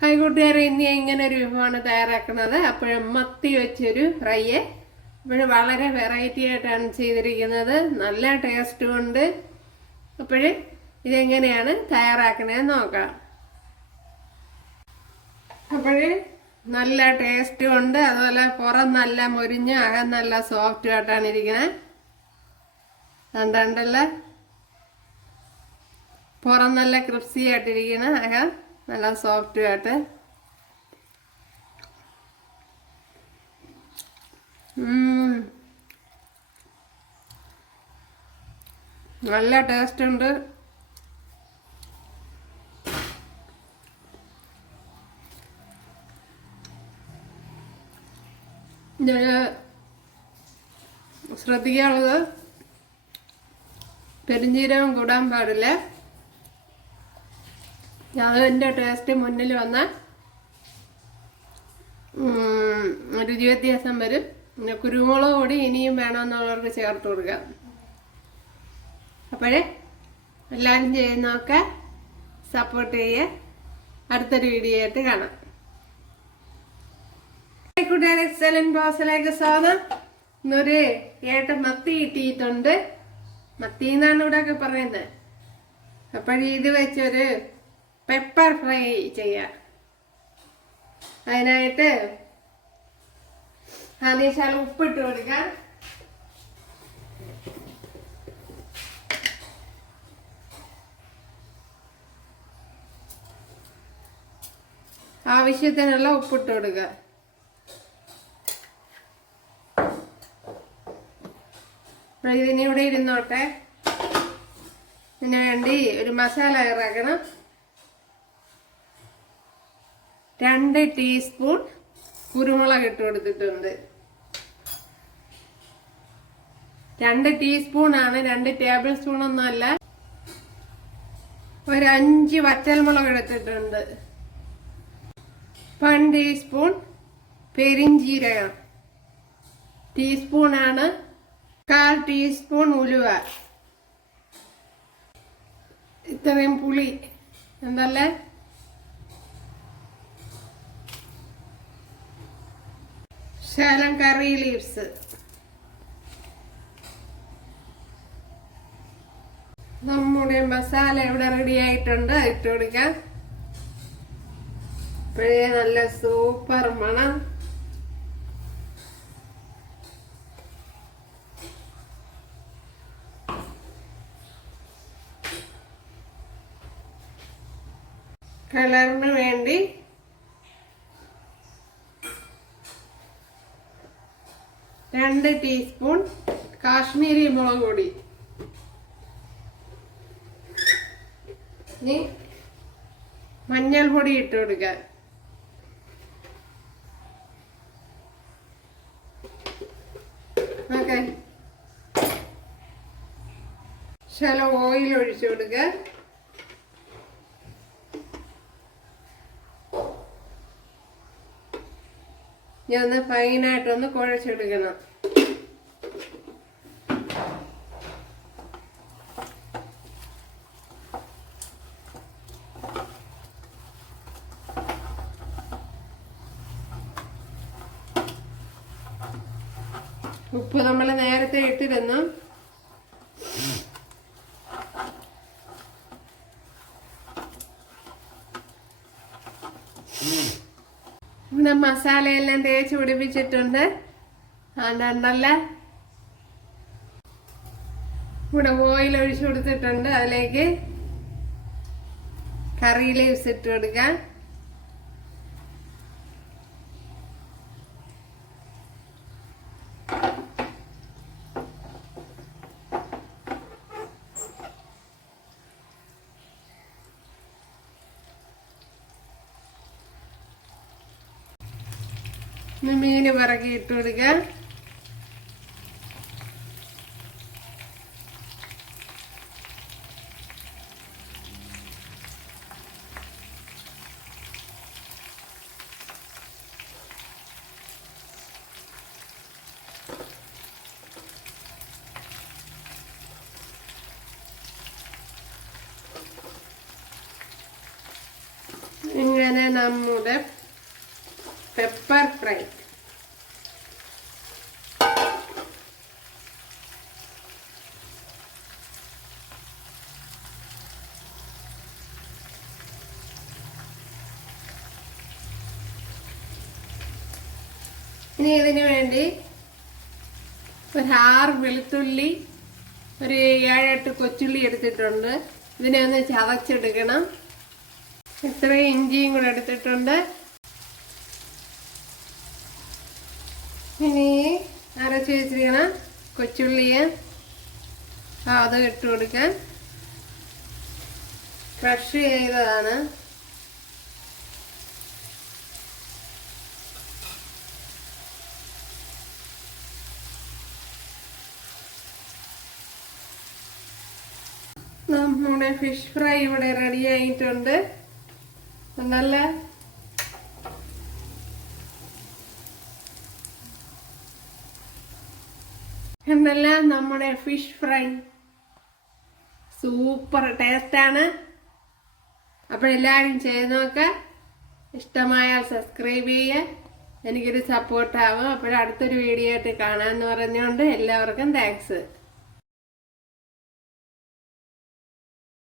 Hi കൂട്ടുകാരെ ഇനി ഇങ്ങനെ ഒരു വിഭവമാണ് തയ്യാറാക്കുന്നത്. അപ്പോഴും മത്തി വെച്ചൊരു ഫ്രൈയെ അപ്പോൾ വളരെ വെറൈറ്റി ആയിട്ടാണ് ചെയ്തിരിക്കുന്നത്. നല്ല ടേസ്റ്റ് ഉണ്ട്. അപ്പോൾ ഇതെങ്ങനെയാണ് തയ്യാറാക്കണേന്ന് നോക്കാം. അപ്പോൾ നല്ല ടേസ്റ്റ് ഉണ്ട്. അതുപോലെ പുറം നല്ല മുരിഞ്ഞ് അകം നല്ല സോഫ്റ്റ് ആയിട്ടാണ് ഇരിക്കുന്നത് കണ്ടല്ലോ? പുറം നല്ല ക്രിപ്സി ആയിട്ടിരിക്കുന്ന അകം. നല്ല സോഫ്റ്റ് ആയിട്ട്. നല്ല ടേസ്റ്റ് ഉണ്ട്. ശ്രദ്ധിക്കാനുള്ളത് പെരിഞ്ജീരകം കൂടാൻ പാടില്ല? അതിന്റെ ടേസ്റ്റ് മുന്നിൽ വന്ന രുചി വ്യത്യാസം വരും. പിന്നെ കുരുമുളക് പൊടി ഇനിയും വേണമെന്നുള്ളവർക്ക് ചേർത്ത് കൊടുക്കാം. അപ്പോഴേ എല്ലാവരും ചെയ്യുന്നതൊക്കെ സപ്പോർട്ട് ചെയ്യുക അടുത്തൊരു വീഡിയോ ആയിട്ട് കാണാം. കൂട്ടുകാരെ എക്സലന്റ് ബോസിലേക്ക് സ്വാഗതം. ഇന്നൊരു ഏട്ട മത്തി കിട്ടിയിട്ടുണ്ട്. മത്തി എന്നാണ് ഇവിടെ ഒക്കെ പറയുന്നത്. അപ്പോഴേ ഇത് വെച്ചൊരു പെപ്പർ ഫ്രൈ ചെയ്യാം. അതിനായിട്ട് ആദ്യം ഉപ്പിട്ട് കൊടുക്കാം. ആവശ്യത്തിനുള്ള ഉപ്പിട്ട് കൊടുക്കുക ഇതിനിവിടെ ഇരുന്നോട്ടെ. ഇതിനു വേണ്ടി ഒരു മസാല ഇറക്കണം. രണ്ട് ടീസ്പൂൺ കുരുമുളക് ഇട്ട് കൊടുത്തിട്ടുണ്ട്. രണ്ട് ടീസ്പൂൺ ആണ് രണ്ട് ടേബിൾ സ്പൂൺ ഒന്നും അല്ല. ഒരു അഞ്ച് വറ്റൽമുളക് എടുത്തിട്ടുണ്ട്. വൺ ടീസ്പൂൺ പെരിഞ്ചീരകം. ടീസ്പൂൺ ആണ് കാൽ ടീസ്പൂൺ ഉലുവ. ഇത്രയും പുളി. എന്തല്ലേ? ശകലം കറി ലീവ്സ് നമ്മുടെ മസാല ഇവിടെ റെഡി ആയിട്ടുണ്ട്. ഇട്ട് കൊടുക്കാം. ഇപ്പോഴേ നല്ല സൂപ്പർ മണം. കളറിന് വേണ്ടി രണ്ട് ടീസ്പൂൺ കാശ്മീരി മുളക് പൊടി. ഇനി മഞ്ഞൾപ്പൊടി പൊടി ഇട്ട് കൊടുക്കാൻ ഓക്കെ. ശലം ഓയിൽ ഒഴിച്ചു കൊടുക്കുക ഞാൻ ഒന്ന് ഫൈനായിട്ടൊന്ന് കുഴച്ചെടുക്കണം ഉപ്പ് നമ്മൾ നേരത്തെ ഇട്ടിരുന്നു. ഇവിടെ മസാലയെല്ലാം തേച്ച് പിടിപ്പിച്ചിട്ടുണ്ട്. അതുകൊണ്ടല്ല ഇവിടെ ഓയിൽ ഒഴിച്ചു കൊടുത്തിട്ടുണ്ട്. അതിലേക്ക് കറി ലീവ്സ് ഇട്ട് കൊടുക്കാം. ഇനി മീന് പിറക്കി ഇട്ട് കൊടുക്ക ഇങ്ങനെ നമ്മുടെ പെപ്പർ ഫ്രൈ ഇനി ഇതിന് വേണ്ടി ഒരു ആറ് വെളുത്തുള്ളി ഒരു ഏഴെട്ട് കൊച്ചുള്ളി എടുത്തിട്ടുണ്ട്. ഇതിനെ ഒന്ന് ചതച്ചെടുക്കണം. ഇത്രയും ഇഞ്ചിയും കൂടെ എടുത്തിട്ടുണ്ട്. ഇനി അരച്ച് വെച്ചിരിക്കണം കൊച്ചുള്ളിയെ. അത് ഇട്ട് കൊടുക്കാൻ. ക്രഷ് ചെയ്തതാണ്. നമ്മുടെ ഫിഷ് ഫ്രൈ ഇവിടെ റെഡി ആയിട്ടുണ്ട്. നല്ല എന്നല്ല നമ്മുടെ ഫിഷ് ഫ്രൈ സൂപ്പർ ടേസ്റ്റാണ് അപ്പോൾ എല്ലാവരും ചെയ്ത് നോക്ക. ഇഷ്ടമായാൽ സബ്സ്ക്രൈബ് ചെയ്യുക എനിക്കൊരു സപ്പോർട്ടാവും അപ്പോൾ അടുത്തൊരു വീഡിയോ ആയിട്ട് കാണാമെന്ന് പറഞ്ഞുകൊണ്ട് എല്ലാവർക്കും താങ്ക്സ്